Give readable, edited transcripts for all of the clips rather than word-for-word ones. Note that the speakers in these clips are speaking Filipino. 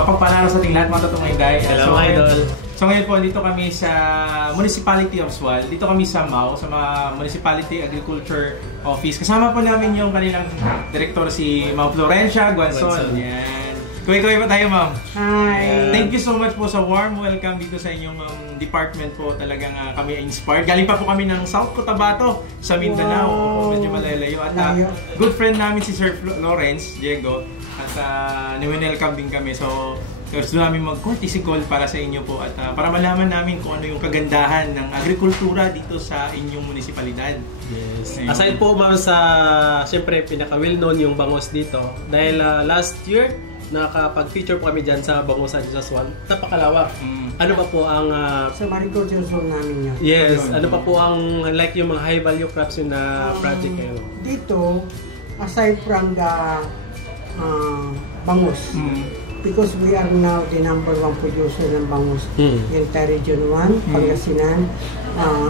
mapagpalaro sa ating lahat mga totoong Inday. Salamat, Idol. So ngayon po, dito kami sa Municipality of Sual. Dito kami sa MAO, sa Municipality Agriculture Office. Kasama po namin yung kanilang director, si Ma'am Florencia Guanzon. Yan. Kuwi-kuwi pa tayo, ma'am. Hi! Thank you so much po sa warm welcome dito sa inyong department po. Talagang kami inspired. Galing pa po kami ng South Cotabato sa Mindanao. Wow. Medyo malayo. At good friend namin si Sir Lawrence Diego. At ni-welcome din kami. So, gusto namin mag-courtesy call para sa inyo po. At para malaman namin kung ano yung kagandahan ng agrikultura dito sa inyong munisipalidad. Yes. Aside po, ma'am, sa siyempre pinaka-well-known yung bangos dito. Dahil last year, nakapag-feature po kami dyan sa Bangosan sa Sual. Napakalawak. Ano pa po ang... sa mariculture zone namin yun. Yes. Ano pa po ang like yung mga high value crops yung na project kayo? Dito, aside from the bangus, because we are now the number 1 producer ng bangus in entire Region 1, Pangasinan,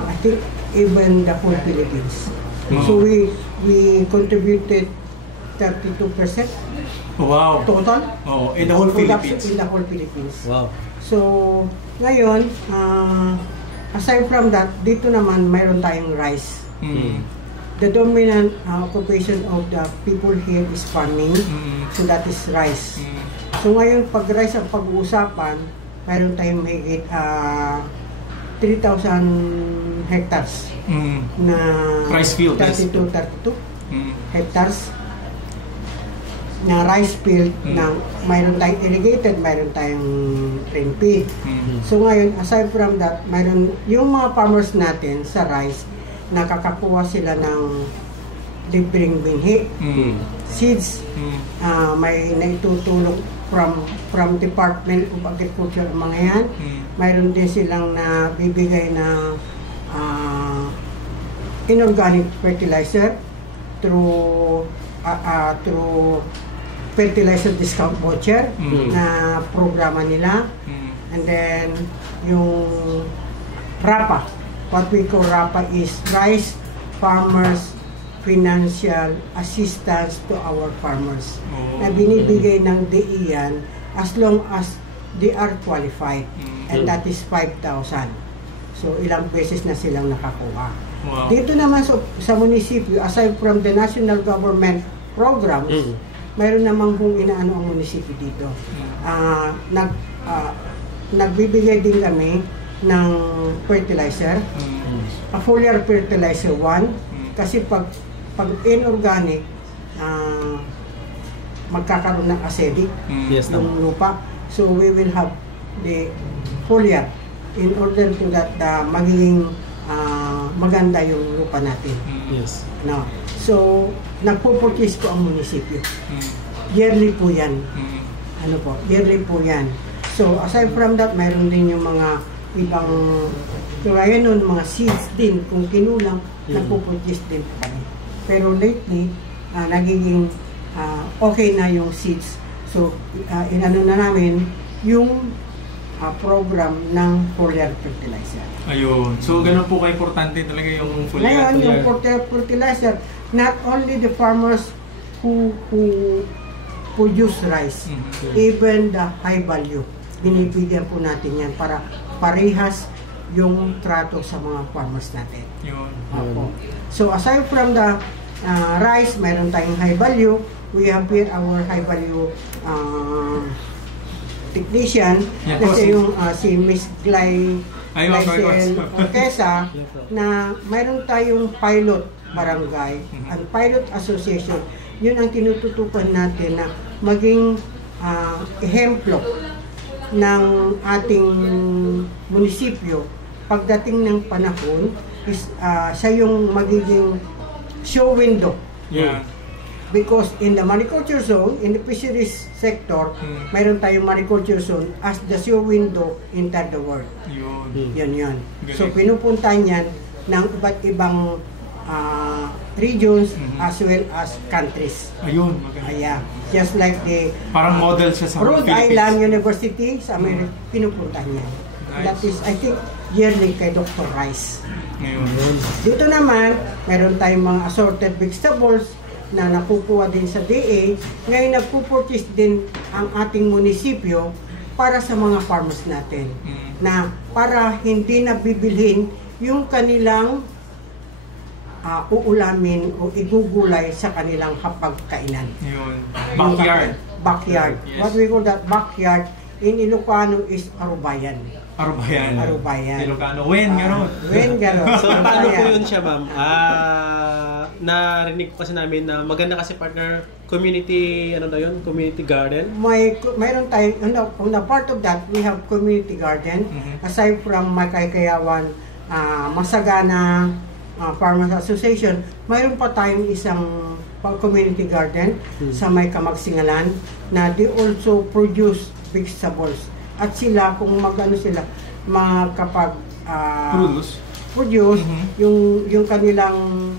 I think even the whole Philippines. So we contributed 32%. Wow. Total? Oh, in the whole Philippines. In the whole Philippines. Wow. So, ngayon, aside from that, dito naman mayroon tayong rice. The dominant occupation of the people here is farming. So that is rice. So ngayon, pag rice ang pag-uusapan, mayroon tayong mahigit 3,000 hectares na rice field. 32 hectares na rice field na mayroon tayong irrigated, mayroon tayong rain feed. So ngayon, aside from that, mayroon yung mga farmers natin sa rice, nakakakuha sila ng libreng binhi, seeds, may naitutulong from Department of Agriculture ang mga yan. Mayroon din silang nabibigay na inorganic fertilizer through fertilizer discount voucher na programa nila. And then yung RAPA, what we call RAPA is Rice Farmers Financial Assistance to our farmers, na binibigay ng DEAN as long as they are qualified, and that is 5,000. So ilang beses na silang nakakuha. Wow. Dito naman sa munisipyo, aside from the national government programs, mayroon namang kung inaano ang munisipyo dito. Nagbibigay din kami ng fertilizer, a foliar fertilizer 1, kasi pag inorganic, magkakaroon ng acidic yung lupa. So we will have the foliar in order to that magiging maganda yung lupa natin. Yes. No. So, nagpo-purchase ko ang munisipyo. Yearly po yan. Ano po? Yearly po yan. So, aside from that, mayroon din yung mga ibang kaya nun, mga seeds din. Kung kinulang, nagpo-purchase din po kami. Pero lately, nagiging okay na yung seeds. So, inano na namin yung program ng foliar fertilizer. Ayun. So, ganun po ka-importante talaga yung foliar. Ngayon, yung foliar fertilizer, not only the farmers who produce rice, even the high value, binibigyan po natin yan para parehas yung trato sa mga farmers natin. Yun. So, aside from the rice, mayroon tayong high value. We have here our high value technician, kasi yung si Miss Glay Orquesa, na mayroon tayong pilot barangay and pilot association. Yun ang tinututukan natin na maging ehemplo ng ating munisipyo. Pagdating ng panahon, siya yung magiging show window. Yeah. Because in the mariculture zone, in the fisheries sector, mayroon tayong mariculture zone as the show window into the world. Yun. So, pinupuntahan yan ng iba't ibang regions as well as countries. Ayun, maganda. Just like the parang model siya sa Rhode Island University, sa America, pinupuntahan yan. Nice. That is, I think, yearly kay Dr. Rice. Ngayon. Dito naman, meron tayong mga assorted vegetables, na nakukuha din sa DA, ngayon nagpupurchase din ang ating munisipyo para sa mga farmers natin. Na para hindi na bibilhin yung kanilang uulamin o igugulay sa kanilang hapagkainan. Yun. Backyard. Backyard. Yes. What we call that backyard in Ilocano is arubayan. Arubayan. Arubayan. Ilocano. Wen, gano'n. Wen, gano'n. So, ano po yun siya, ma'am? Narinig ko kasi namin na maganda kasi partner community, ano na yun? Community garden? Mayroon tayo, on the part of that, we have community garden. Aside from Makaykayawan, Masagana, Farmers Association, mayroon pa tayong isang community garden sa may Kamagsingalan na they also produce vegetables. At sila, kung sila, makapag produce yung kanilang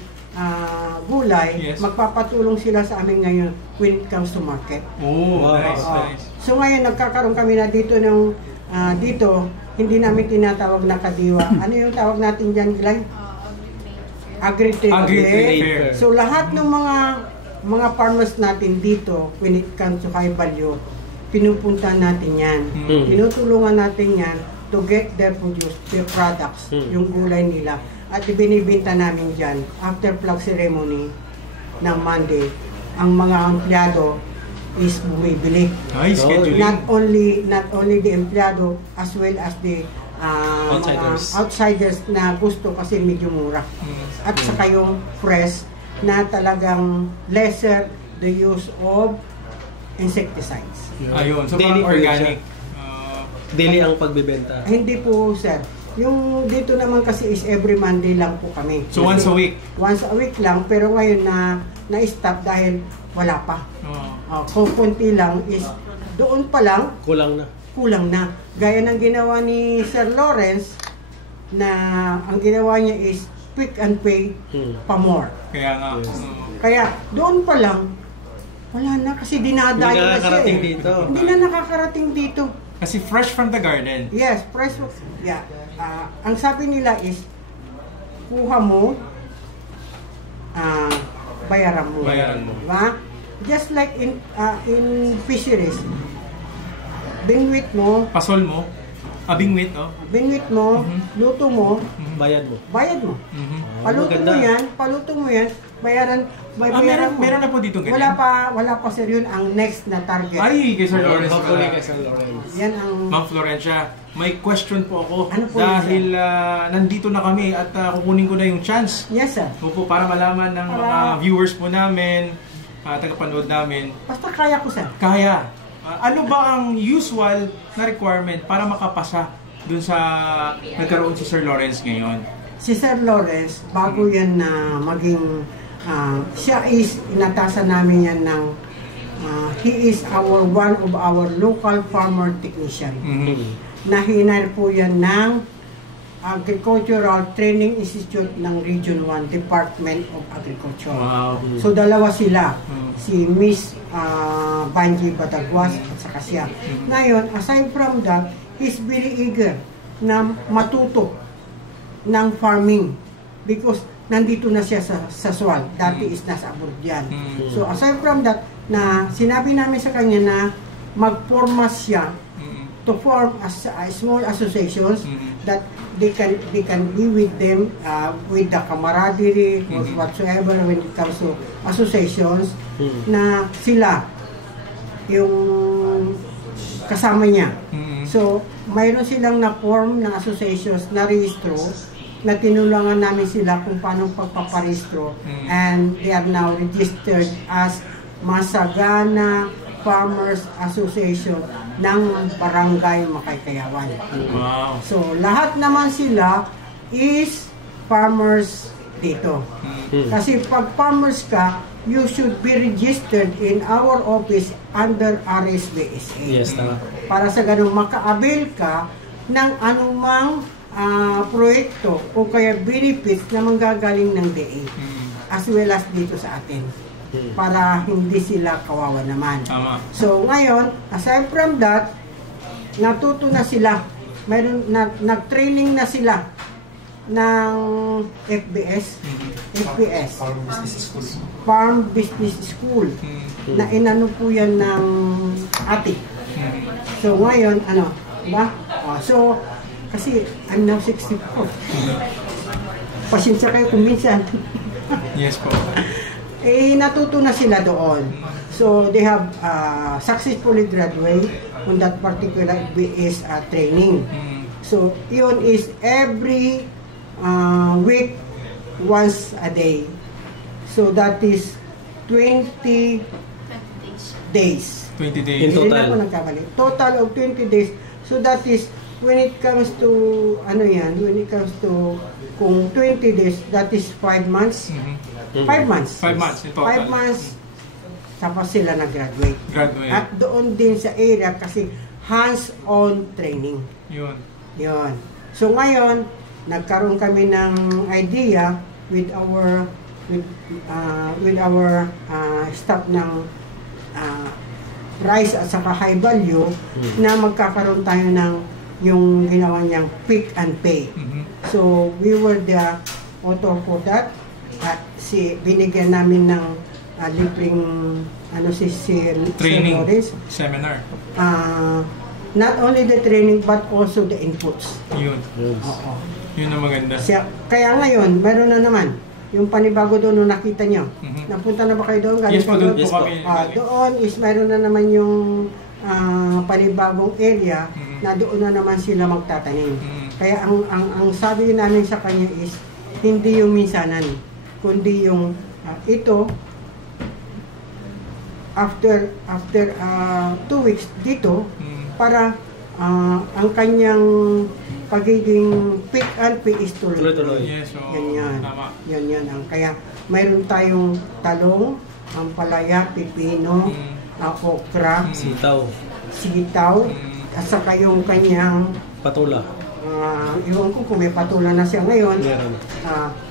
gulay, yes. magpapatulong sila sa amin ngayon when it comes to market. Oh, nice, nice. So ngayon, nagkakaroon kami na dito ng dito, hindi namin tinatawag na kadiwa. Ano yung tawag natin dyan, Glenn? Agri-trade fair. So lahat ng mga farmers natin dito, when it comes to high value, pinupunta natin yan. Tinutulungan natin yan to get their produce, their products, yung gulay nila. At ibinibenta namin dyan, after flag ceremony ng Monday, ang mga empleyado is bumibili. Nice scheduling. Not only the empleyado, as well as the outsiders na gusto kasi medyo mura. At saka yung fresh na talagang lesser the use of insecticides. Ayun, so parang organic. Daily ang pagbebenta? Hindi po, sir. Yung dito naman kasi is every Monday lang po kami. So once a week? Once a week lang, pero ngayon na-stop dahil wala pa. Kung kunti lang is doon pa lang kulang na. Gaya ng ginawa ni Sir Lawrence na ang ginawa niya is quick and pay pa more. Kaya nga. Kaya doon pa lang wala na kasi dinadayo na siya dito. Hindi na nakakarating dito. Kasi fresh from the garden. Yes, fresh. Yeah. Ang sabi nila is kuha mo, bayaran mo. Diba? Just like in fisheries, bingwit mo, pasol mo, bingwit, bingwit mo, luto mo, bayad mo. Paluto mo yan, bayaran mo. Meron na po dito ganyan? Wala pa sir yun ang next na target. Ay, kay Sir Lawrence. Yan ang... Ma'am Florencia, may question po ako. Ano po dahil nandito na kami at kukunin ko na yung chance. Yes sir. Opo, para malaman ng mga viewers po namin, tagapanood namin. Basta kaya ko sir. Kaya. Ano ba ang usual na requirement para makapasa dun sa nagkaroon si Sir Lawrence ngayon? Si Sir Lawrence, bago yan na maging, siya is, inatasan namin yan ng, he is one of our local farmer technician. Na hinire po yan ng Agricultural Training Institute ng Region 1, Department of Agriculture. Wow. So dalawa sila, si Miss Banji Batagwas at saka siya. Ngayon, aside from that, he's very eager na matuto ng farming because nandito na siya sa SWAL. Dati is nasa abroad yan. So aside from that, na sinabi namin sa kanya na magforma siya to form small associations that they can be with them with the camaraderie whatsoever when it comes to associations na sila yung kasama niya. So mayroon silang na-form na associations na rehistro na tinulungan namin sila kung paano pagpaparehistro and they are now registered as Masagana Farmers Association ng Barangay Makaykayawan. Wow. So, lahat naman sila is farmers dito. Kasi pag farmers ka, you should be registered in our office under RSBSA. Yes, tama. Para sa ganun, maka-avail ka ng anumang proyekto o kaya benefits na manggagaling ng DA as well as dito sa atin. Para hindi sila kawawa naman. Tama. So ngayon, aside from that, natuto na sila. Mayroon nag-training na sila ng FBS, Farm Business School, na inano po yan ng ate. So ngayon, ba? So, kasi I'm now 64. Pasensya kayo kung minsan. Yes po. Natuto na sila doon. So, they have successfully graduate on that particular FBS training. So, yun is every week, once a day. So, that is 20 days. 20 days. In total. Hindi na ako nagkamali. Total of 20 days. So, that is, when it comes to, when it comes to, kung 20 days, that is 5 months. 5 months. 5 months in total. 5 months, tapos sila nag-graduate. Graduate. At doon din sa area kasi hands-on training. Yun. So ngayon, nagkaroon kami ng idea with our staff ng rice at saka high value na magkakaroon tayo ng yung ginawa niyang pick and pay. So we were the author for that. At binigyan namin ng libreng si training Lawrence. Seminar. Not only the training but also the inputs. Yun. Oo. Yun ang maganda. Kaya ngayon, meron na naman yung panibago doon nung nakita nyo. Napunta na ba kayo doon? Yes po, doon po kami. Doon is meron na naman yung panibagong area na doon na naman sila magtatanim. Kaya ang sabi namin sa kanya is hindi yung minsanan, kundi yung ito after 2 weeks dito para ang kanyang pagiging pick and pay is tuloy-tuloy. Yes, so, yan. tama. Yan. Kaya mayroon tayong talong, ampalaya, pipino, okra, sitaw, at saka yung kanyang patula. Iwan ko kung may patula na siya ngayon.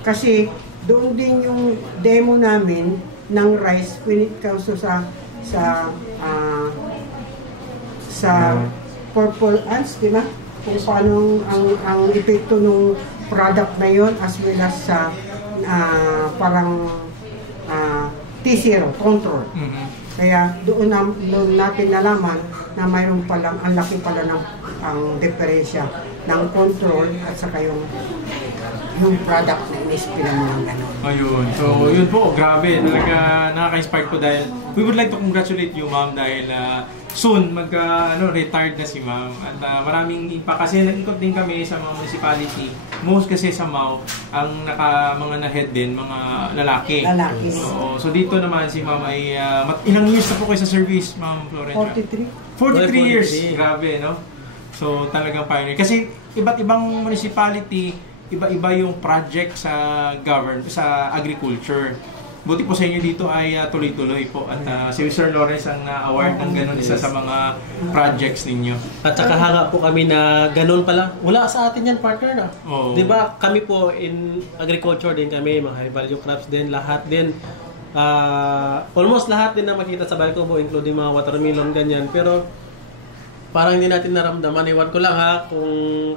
Kasi doon din yung demo namin ng rice when it comes to sa purple ants, di ba? Kung paano ang epekto ng product na yon as well as sa parang T0 control. Kaya doon natin nalaman na mayroon palang ang laki pala ng ang diferensya ng control at saka yung product na inispila mo ng gano'n. Ayun. So, yun po. Grabe. Talaga nakaka-inspired po dahil we would like to congratulate you, ma'am, dahil soon retired na si ma'am. At maraming impact. Kasi nag-ikot din kami sa mga municipality. Most kasi sa MAU, ang mga na-head din, mga lalaki. So dito naman si ma'am ay ilang years na po kayo sa service, ma'am Florencia? 43 years. Grabe, no? So, talagang pioneer. Kasi iba't ibang municipality, iba-iba yung project sa sa agriculture. Buti po sa inyo dito ay tuloy-tuloy po. At si Sir Lawrence ang na-award ng ganun isa sa mga projects ninyo. At saka hanga po kami na ganun pala. Wala sa atin yan, partner na. Oh. Diba kami po in agriculture din kami, mga high value crops din, lahat din. Almost lahat din na makita sa bahay ko po, including mga watermelon, ganyan. Pero parang hindi natin naramdaman. Iwan ko lang kung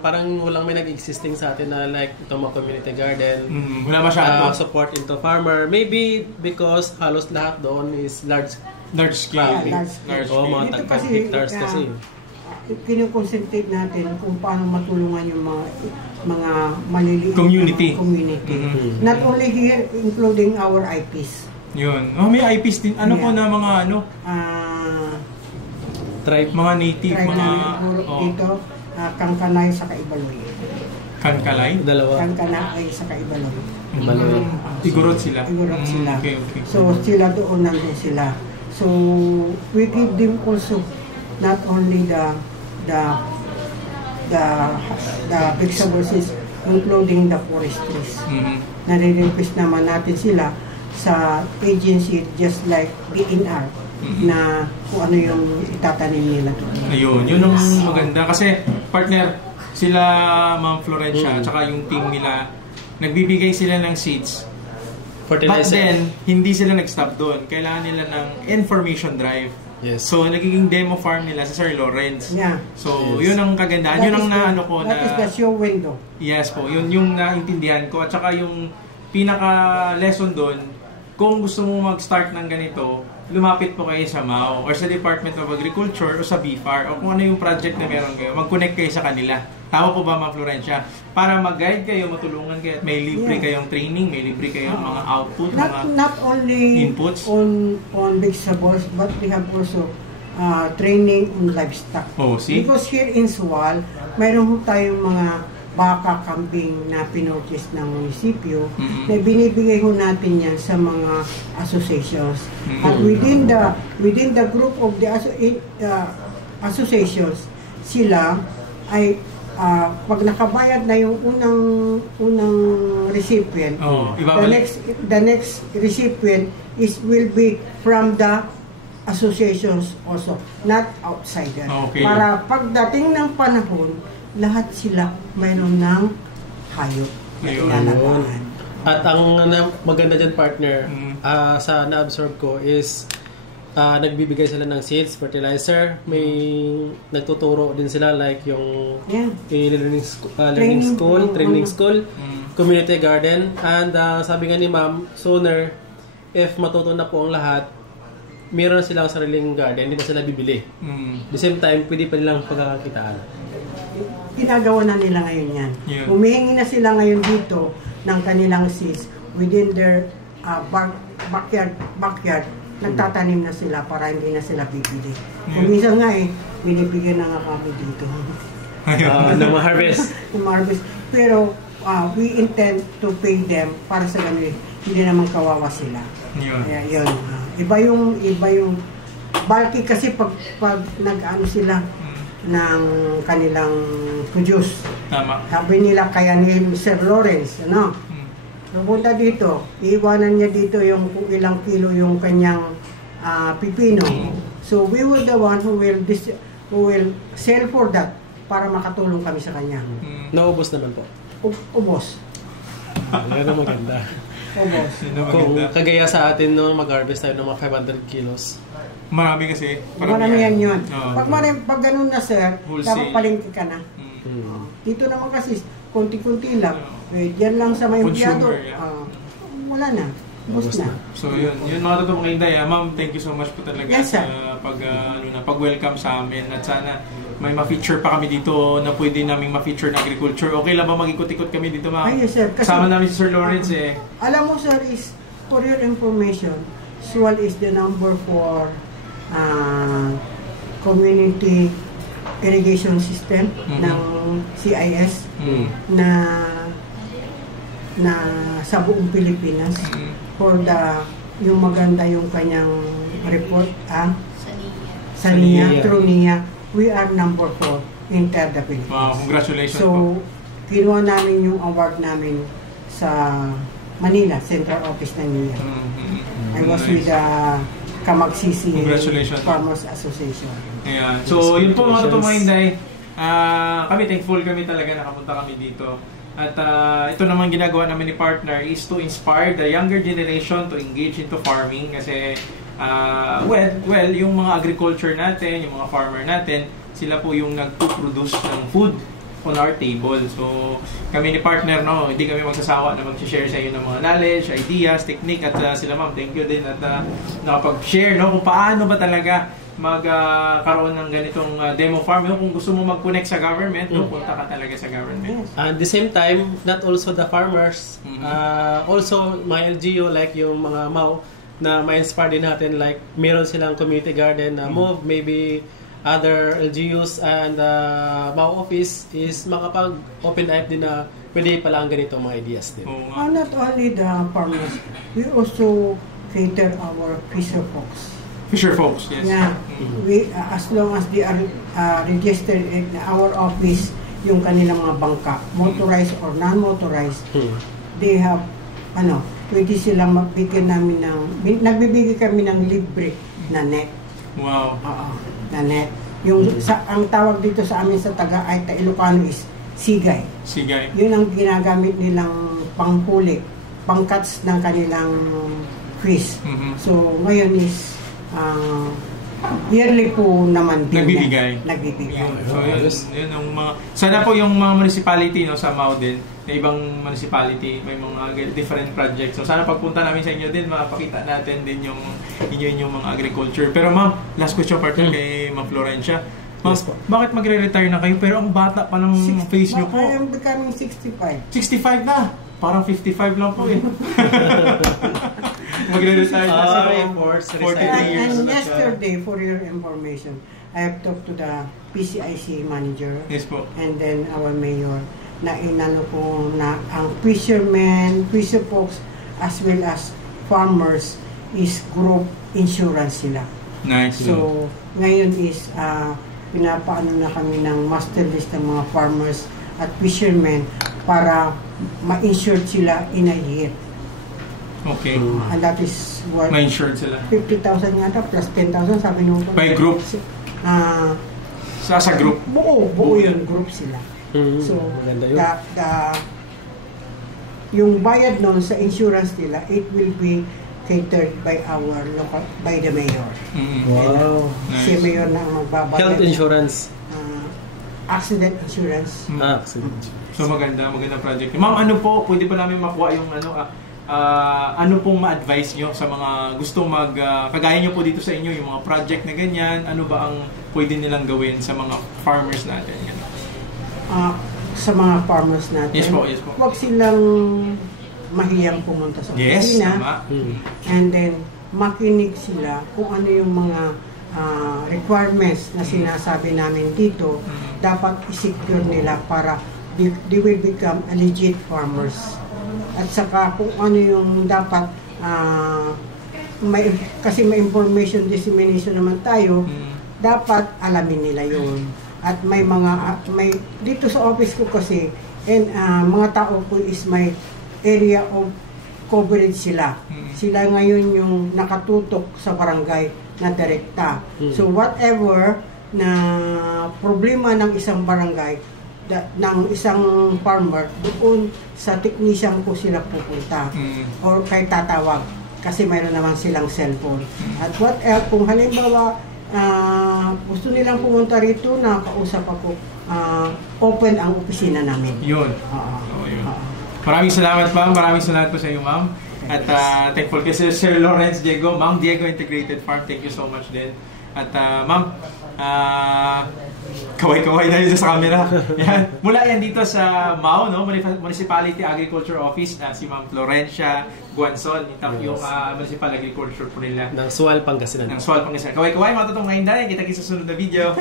parang walang may nag-existing sa atin na like itong mga community garden. Wala masyado. Support into farmer. Maybe because halos lahat doon is large scale. Large O mga tag-5 hectares kasi. Kinukonsentrate natin kung paano matulungan yung mga maliliit community. Not only here, including our IPs. Yun. May IPs din. Ano po na mga tribe, mga native, mga dito, Kangkanay sa Kaibaloy. Kankalay? Dalawa. Kangkanay sa Kaibaloy. Igorot sila. Okay. So sila doon nandun sila. So we give them also not only the vegetables, including the forestries. Nare-request naman natin sila sa agency just like DNR. Na kung ano yung itatanim nila doon. Ayun, yun ang maganda. Kasi partner, sila Ma'am Florencia, at saka yung team nila, nagbibigay sila ng seeds. Fertilizer. But then, hindi sila nag-stop doon. Kailangan nila ng information drive. Yes. So, nagiging demo farm nila sa Sir Lawrence. Yeah. So, Yes. yun ang kagandahan. Yun ang naano ko na... That is the show window. Yes po, yun yung naintindihan ko. At saka yung pinaka-lesson doon, kung gusto mo mag-start ng ganito, lumapit po kayo sa MAO or sa Department of Agriculture o sa BFAR o kung ano yung project na meron kayo, mag-connect kayo sa kanila. Tama po ba, Ma'am Florencia? Para mag-guide kayo, matulungan kayo, at may libre kayong training, may libre kayong mga output, Not only inputs. on vegetables, but we have also training on livestock. Oh, see? Because here in Suwal, mayroon ho tayong mga baka, kambing na pinurchase ng munisipyo na binibigay ho natin yan sa mga associations. At within the group of the associations, sila ay pag nakabayad na yung unang recipient, the next recipient will be from the associations also, not outsider. Okay. Para pagdating ng panahon, lahat sila mayroon ng hayop na inalagaan. At ang maganda dyan, partner, sa na-absorb ko is nagbibigay sila ng seeds, fertilizer, may nagtuturo din sila like yung training school, community garden, and sabi nga ni Ma'am, sooner, if matuto na po ang lahat, meron silang sariling garden, hindi na sila bibili. The same time, pwede pa nilang pagkakakitaan. Ginagawa na nila ngayon yan. Yeah. Humihingi na sila ngayon dito ng kanilang seeds within their backyard. Nagtatanim na sila para hindi na sila bibili. Kung minsan nga binibigyan na nga kami dito. Na ma-harvest. Pero we intend to pay them para sa ganun. Hindi naman kawawa sila. Yun. Iba yung bulky kasi pag nag-ano sila ng kanilang produce. Tama. Sabi nila kaya ni Sir Lawrence, ano? Pupunta dito, iiwanan niya dito yung kung ilang kilo yung kanyang pipino. So we will the one who will sell for that para makatulong kami sa kanya. Naubos naman po. Ubos. Yan ang maganda. Ubos. Kung kagaya sa atin no, mag-harvest tayo ng mga 500 kilos. Marami kasi. Marami yan yun. Pag ganun na sir, dapat palengke ka na. Dito naman kasi, konti-konti lang. Diyan lang sa may empleyado. Wala na. Bus na. So yun mga totoong kainday. Ma'am, thank you so much po talaga sa pag-welcome sa amin. At sana may ma-feature pa kami dito na pwede naming ma-feature na agriculture. Okay lang ba mag-ikot-ikot kami dito, ma'am? Ay, yes, sir. Kasama namin si Sir Lawrence Alam mo, sir, is for your information, Suwal is the number 4 community irrigation system ng CIS na sa buong Pilipinas for yung maganda yung kanyang report Sania Trunia. We are number 4 in the Philippines. Wow, congratulations po. Kinuha namin yung award namin sa Manila, Central Office ng NIA. I was with the Kamagsisi Farmers Association. Yeah. So, yun po mga tumahinday. Kami thankful kami talaga nakapunta kami dito. At ito naman ginagawa namin ni partner is to inspire the younger generation to engage into farming kasi yung mga agriculture natin, yung mga farmer natin, sila po yung nagpo-produce ng food on our table. So, kami ni partner, no, hindi kami magsasawa na mag-share sa inyo ng mga knowledge, ideas, technique, at sila ma'am, thank you din at nakapag-share, no, kung paano ba talaga magkaroon ng ganitong demo farm. No? Kung gusto mo mag-connect sa government, no, punta ka talaga sa government. At the same time, not also the farmers, also mga LGU like yung mga MAO na ma-inspire din natin, like meron silang community garden na move, maybe other LGUs and MAO office is makapag-open up din na pwede pala ang ganito mga ideas din. Not only the farmers, we also cater our fisher folks. Fisher folks, yes. Yeah. We, as long as they are registered in our office, yung kanilang mga bangka, motorized or non-motorized, they have, pwede silang magbigyan namin nagbibigay kami ng libre na net. Wow. Na net. Ang tawag dito sa amin sa Ilocano is sigay. Sigay. Yun ang ginagamit nilang panghuli, pangkats ng kanilang fish. So, ngayon is Yearly po naman din. Nagbibigay. Nagbibigay. So yun ang mga sana po yung mga municipality no sa Mau din, na ibang municipality may mga different projects. So sana pagpunta namin sa inyo din mapakita natin din yung inyong mga agriculture. Pero ma'am, last question partner kay Ma'am Florencia. Ma'am, bakit magre-retire na kayo pero ang bata pa ng face niyo po? I am becoming 65. 65 na. Parang 55 lang po eh. Magre-retire na sa 43 years. And yesterday, for your information, I have talked to the PCIC manager. Yes po. And then our mayor na inano ko na ang fishermen, fisher folks, as well as farmers is group insurance sila. Nice. So, ngayon is pinapaano na kami ng master list ng mga farmers at fishermen para ma-insured sila in a year. Okay. And that is what Ma-insured sila. 50,000 yata plus 10,000 sabi nung By group? Sa group? Buo yun, group sila. So, maganda yun. yung bayad nun sa insurance nila, it will be catered by the mayor. Wow. Si mayor na ang magbabayad. Health insurance. Accident insurance. Accident. So maganda project. Ma'am, ano po, pwede pa namin makuha yung ano pong ma-advise nyo sa mga gustong kagaya nyo po dito sa inyo, yung mga project na ganyan, ano ba ang pwede nilang gawin sa mga farmers natin? Sa mga farmers natin. Yes po, yes po. Huwag silang mahiyang pumunta sa opisina. Tama. And then, makinig sila kung ano yung mga requirements na sinasabi namin dito, dapat i-secure nila para they will become a legit farmers. At saka kung ano yung dapat kasi may information dissemination naman tayo, dapat alamin nila yun. At may dito sa office ko kasi mga tao ko is may area of coverage sila. Sila ngayon yung nakatutok sa barangay na direkta. So whatever na problema ng isang barangay, ng isang farmer, doon sa technician ko sila pupunta or kay tatawag kasi mayroon naman silang cellphone. At what else, kung halimbawa gusto nilang pumunta rito, nakausap ako, open ang opisina namin. Yun. Maraming salamat ma'am, maraming salamat po sa iyo ma'am. At thankful kay Sir Lawrence Diego, Ma'am Diego Integrated Farm, thank you so much din. At ma'am, kaway-kaway na dito sa camera. Yan. Mula yan dito sa Mau, no? Municipality Agriculture Office, si Ma'am Florencia Guanzon, yung Municipal Agriculture po nila. Ng Sual, Pangasinan. Kaway-kaway, matutong ngayon dahil. Kita-kita sa sunod na video.